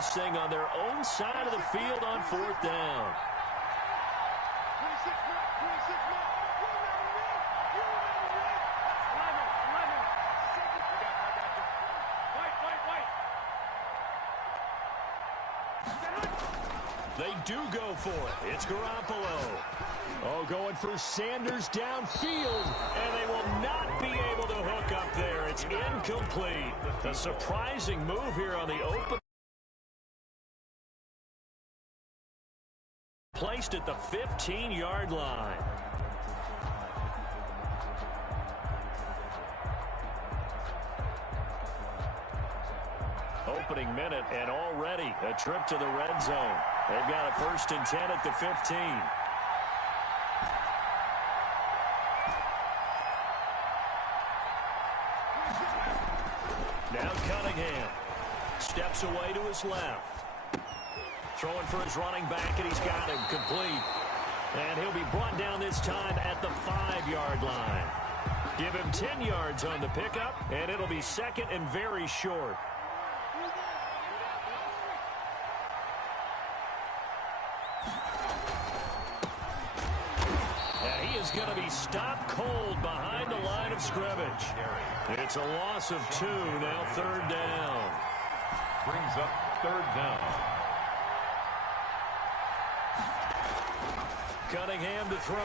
this thing on their own side of the field on 4th down. They do go for it. It's Garoppolo. Oh, going for Sanders downfield, and they will not be able to hook up there. It's incomplete. A surprising move here on the open. Placed at the 15-yard line. Opening minute, and already a trip to the red zone. They've got a 1st and 10 at the 15. Now Cunningham steps away to his left. Throwing for his running back, and he's got him complete. And he'll be brought down this time at the 5-yard line. Give him 10 yards on the pickup, and it'll be 2nd and very short. And he is going to be stopped cold behind the line of scrimmage. It's a loss of 2, now 3rd down. Brings up 3rd down. Cunningham to throw.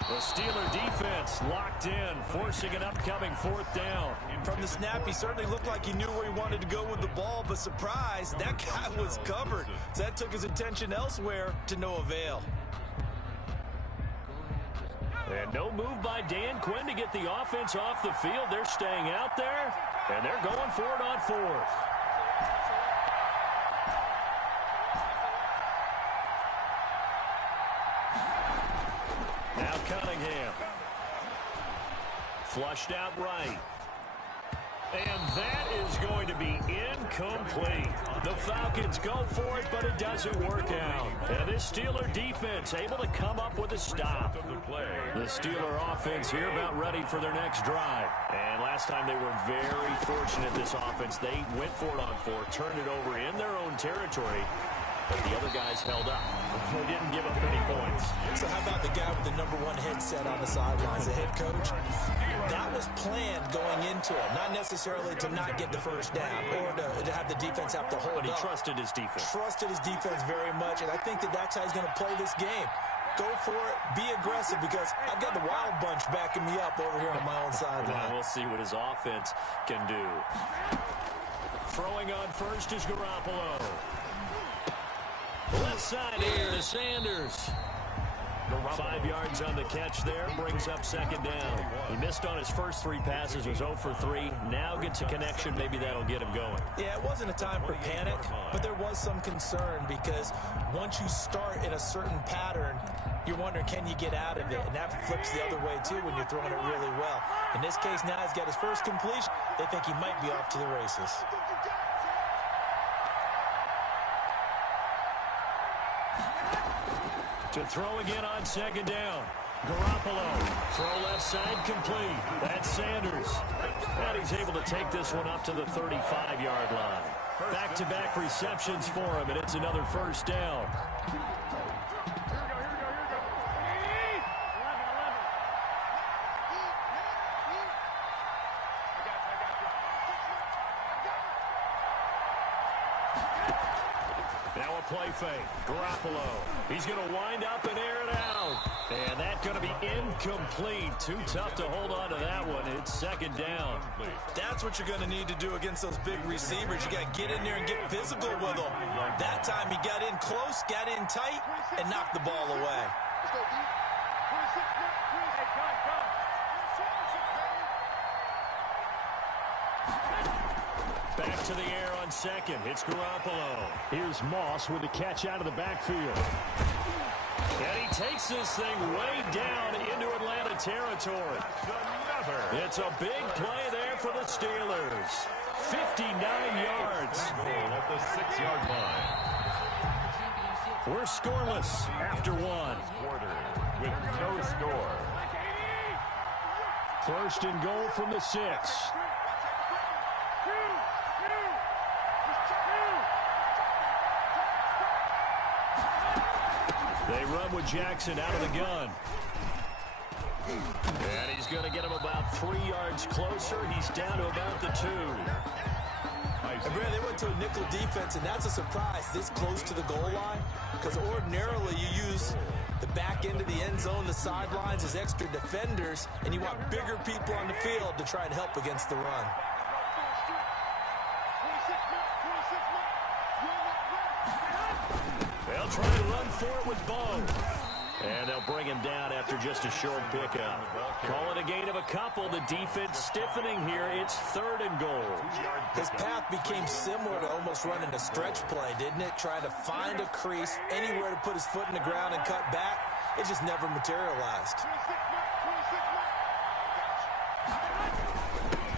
The Steeler defense locked in, forcing an upcoming 4th down. From the snap, he certainly looked like he knew where he wanted to go with the ball, but surprise, that guy was covered. So that took his attention elsewhere to no avail. And no move by Dan Quinn to get the offense off the field. They're staying out there, and they're going for it on 4th. Now Cunningham. Flushed out right. And that is going to be incomplete. The Falcons go for it, but it doesn't work out. And this Steeler defense able to come up with a stop. The Steeler offense here about ready for their next drive. And last time they were very fortunate, this offense. They went for it on 4, turned it over in their own territory. But the other guys held up. They didn't give up any points. So how about the guy with the #1 headset on the sidelines, the head coach? That was planned going into it. Not necessarily to not get the 1st down or to have the defense have to hold up. But he trusted his defense. Trusted his defense very much, and I think that's how he's going to play this game. Go for it. Be aggressive, because I've got the Wild Bunch backing me up over here on my own sideline. Well, we'll see what his offense can do. Throwing on first is Garoppolo. Left side here to Sanders. 5 yards on the catch there, brings up 2nd down. He missed on his first 3 passes, was 0 for 3. Now gets a connection, maybe that'll get him going. Yeah, it wasn't a time for panic, but there was some concern, because once you start in a certain pattern, you're wondering, can you get out of it? And that flips the other way, too, when you're throwing it really well. In this case, now he's got his first completion. They think he might be off to the races. To throw again on 2nd down. Garoppolo. Throw left side complete. That's Sanders. And he's able to take this one up to the 35-yard line. Back-to-back receptions for him, and it's another 1st down. Now a play fake. Garoppolo. He's going to wind up and air it out. And that's going to be incomplete. Too tough to hold on to that one. It's 2nd down. That's what you're going to need to do against those big receivers. You got to get in there and get physical with them. That time he got in close, got in tight, and knocked the ball away. Back to the air on 2nd. It's Garoppolo. Here's Moss with the catch out of the backfield. And he takes this thing way down into Atlanta territory. It's a big play there for the Steelers. 59 yards. At the 6-yard line. We're scoreless after 1. Quarter with no score. 1st and goal from the 6. They run with Jackson out of the gun. And he's going to get him about 3 yards closer. He's down to about the 2. And Brad, they went to a nickel defense, and that's a surprise this close to the goal line, because ordinarily you use the back end of the end zone, the sidelines as extra defenders, and you want bigger people on the field to try and help against the run. They'll try to run for it with Bo. And they'll bring him down after just a short pickup. Call it a gain of a couple. The defense stiffening here. It's 3rd and goal. His path became similar to almost running a stretch play, didn't it? Trying to find a crease, anywhere to put his foot in the ground and cut back. It just never materialized.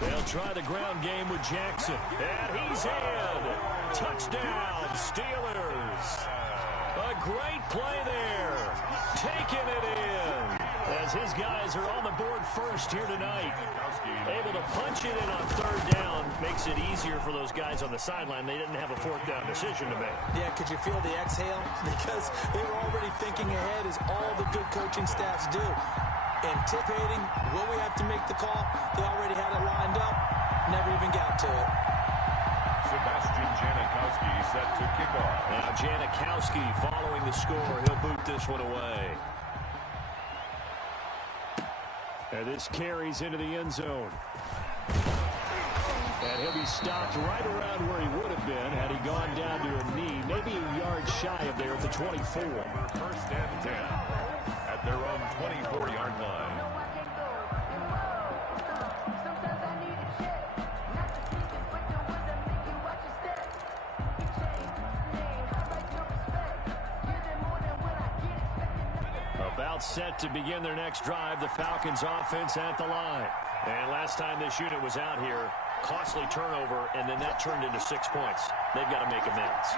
They'll try the ground game with Jackson. And he's in. Touchdown, Steelers. A great play there. Taking it in. As his guys are on the board first here tonight. Able to punch it in on 3rd down. Makes it easier for those guys on the sideline. They didn't have a 4th down decision to make. Yeah, could you feel the exhale? Because they were already thinking ahead, as all the good coaching staffs do. Anticipating, will we have to make the call? They already had it lined up. Never even got to it. Sebastian Janikowski set to kick off. Now Janikowski following the score. He'll boot this one away. And this carries into the end zone. And he'll be stopped right around where he would have been had he gone down to a knee, maybe a yard shy of there at the 24. 1st and 10 at their own 24-yard line. About set to begin their next drive, the Falcons offense at the line. And last time this unit was out here, costly turnover, and then that turned into 6 points. They've got to make amends.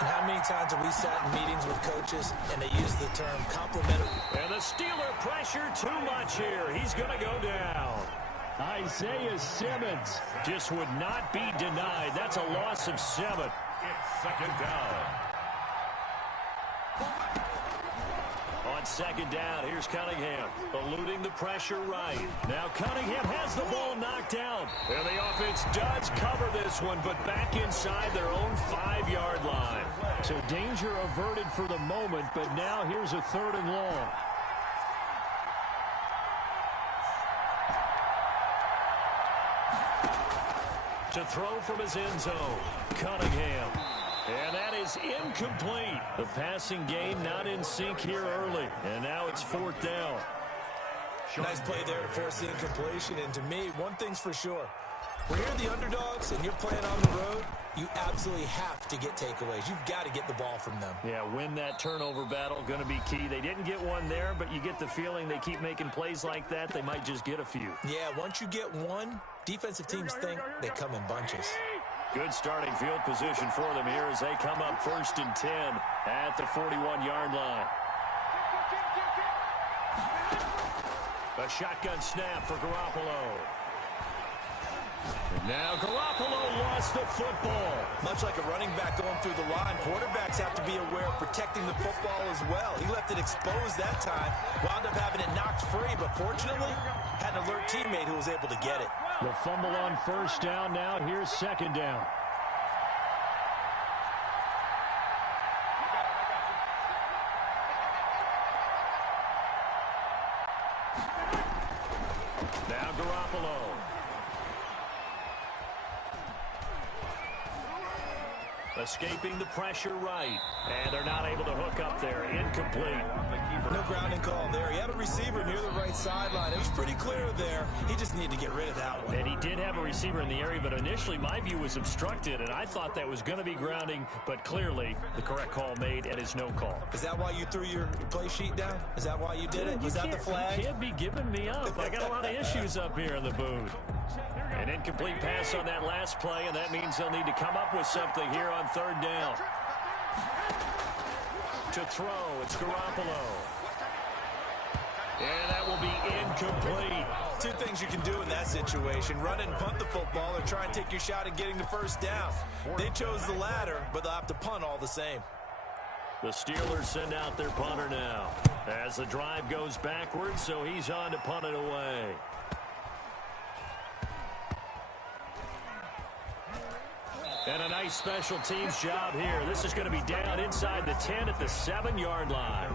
And how many times have we sat in meetings with coaches and they use the term complementary? And the Steeler pressure too much here. He's going to go down. Isaiah Simmons just would not be denied. That's a loss of 7. It's 2nd down. On 2nd down, here's Cunningham, eluding the pressure right. Now Cunningham has the ball knocked out. And the offense does cover this one, but back inside their own 5-yard line. So danger averted for the moment, but now here's a 3rd and long. To throw from his end zone, Cunningham. And that is incomplete. The passing game not in sync here early. And now it's 4th down. Nice play there to force the incompletion. And to me, one thing's for sure. When you're the underdogs and you're playing on the road, you absolutely have to get takeaways. You've got to get the ball from them. Yeah, win that turnover battle, going to be key. They didn't get one there, but you get the feeling they keep making plays like that, they might just get a few. Yeah, once you get one, defensive teams think they come in bunches. Good starting field position for them here as they come up 1st and 10 at the 41-yard line. A shotgun snap for Garoppolo. And now Garoppolo lost the football. Much like a running back going through the line, quarterbacks have to be aware of protecting the football as well. He left it exposed that time, wound up having it knocked free, but fortunately had an alert teammate who was able to get it. The fumble on 1st down. Now here's 2nd down. Now Garoppolo. Escaping the pressure right. And they're not able to hook up there. Incomplete. No grounding call there. He had a receiver near the right sideline. It was pretty clear there. He just needed to get rid of that one. And he did have a receiver in the area, but initially my view was obstructed, and I thought that was going to be grounding, but clearly the correct call made and is no call. Is that why you threw your play sheet down? Is that why you did it? Was that the flag? You can't be giving me up. I got a lot of issues up here in the booth. An incomplete pass on that last play, and that means they'll need to come up with something here on 3rd down. To throw, it's Garoppolo. And that will be incomplete. Two things you can do in that situation: run and punt the football, or try and take your shot at getting the 1st down. They chose the latter, but they'll have to punt all the same. The Steelers send out their punter now. As the drive goes backwards, so he's on to punt it away. And a nice special teams job here. This is going to be down inside the 10 at the 7-yard line.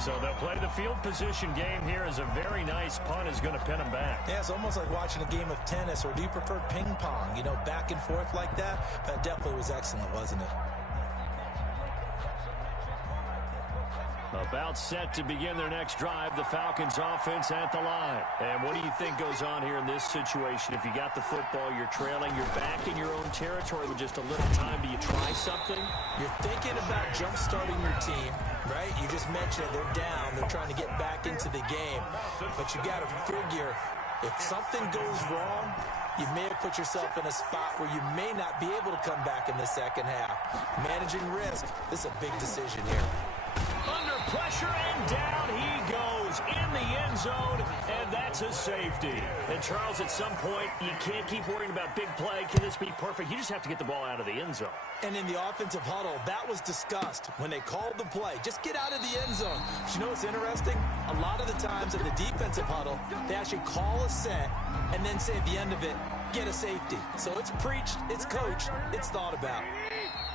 So they'll play the field position game here as a very nice punt is going to pin them back. Yeah, it's almost like watching a game of tennis, or do you prefer ping pong? You know, back and forth like that? That definitely was excellent, wasn't it? About set to begin their next drive, the Falcons offense at the line. And what do you think goes on here in this situation? If you got the football, you're trailing, you're back in your own territory with just a little time. Do you try something? You're thinking about jump-starting your team, right? You just mentioned it. They're down. They're trying to get back into the game. But you got to figure, if something goes wrong, you may have put yourself in a spot where you may not be able to come back in the second half. Managing risk, this is a big decision here. Under pressure, and down he goes in the end zone, and that's a safety. And, Charles, at some point, you can't keep worrying about big play. Can this be perfect? You just have to get the ball out of the end zone. And in the offensive huddle, that was discussed when they called the play. Just get out of the end zone. But you know what's interesting? A lot of the times in the defensive huddle, they actually call a set and then say at the end of it, get a safety. So it's preached, it's coached, it's thought about.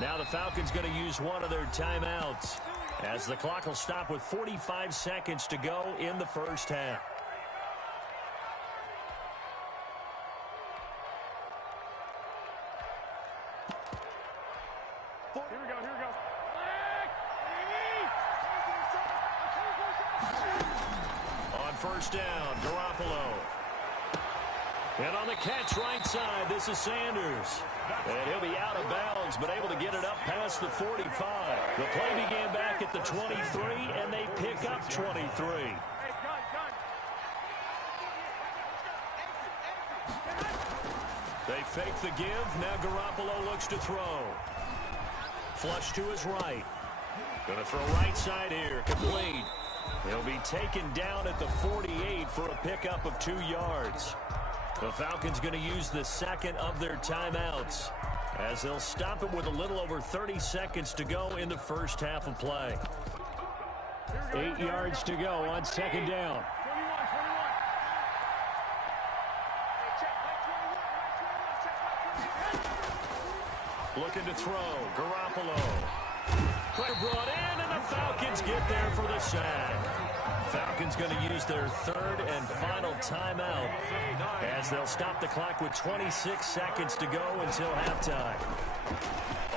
Now the Falcons going to use one of their timeouts, as the clock will stop with 45 seconds to go in the first half. Here we go, here we go. On first down, Garoppolo. And on the catch right side, this is Sanders. And he'll be out of bounds, but able to get it up past the 45. The play began back at the 23, and they pick up 23. They fake the give. Now Garoppolo looks to throw. Flush to his right. Going to throw right side here. Complete. He'll be taken down at the 48 for a pickup of 2 yards. The Falcons going to use the second of their timeouts, as they'll stop it with a little over 30 seconds to go in the first half of play. 8 yards to go on second down. Looking to throw. Garoppolo. Brought in, and the Falcons get there for the sack. Falcons going to use their third and final timeout, as they'll stop the clock with 26 seconds to go until halftime.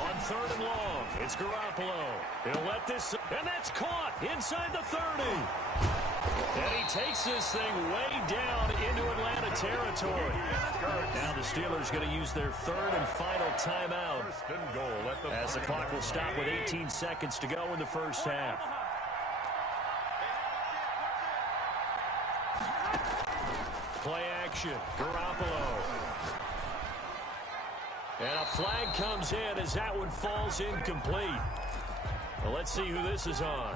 On third and long, it's Garoppolo. He'll let this, and that's caught inside the 30. And he takes this thing way down into Atlanta territory. Now the Steelers going to use their third and final timeout, as the clock will stop with 18 seconds to go in the first half. Play action, Garoppolo. And a flag comes in as that one falls incomplete. Well, let's see who this is on.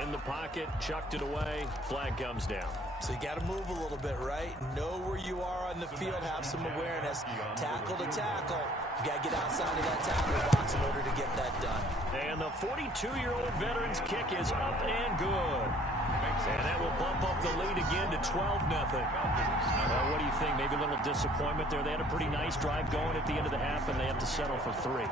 In the pocket, chucked it away, flag comes down. So you got to move a little bit, right? Know where you are on the field, have some awareness. Tackle to tackle. You got to get outside of that tackle box in order to get that done. And the 42-year-old veteran's kick is up and good. And that will bump up the lead again to 12-0. What do you think? Maybe a little disappointment there. They had a pretty nice drive going at the end of the half, and they have to settle for 3.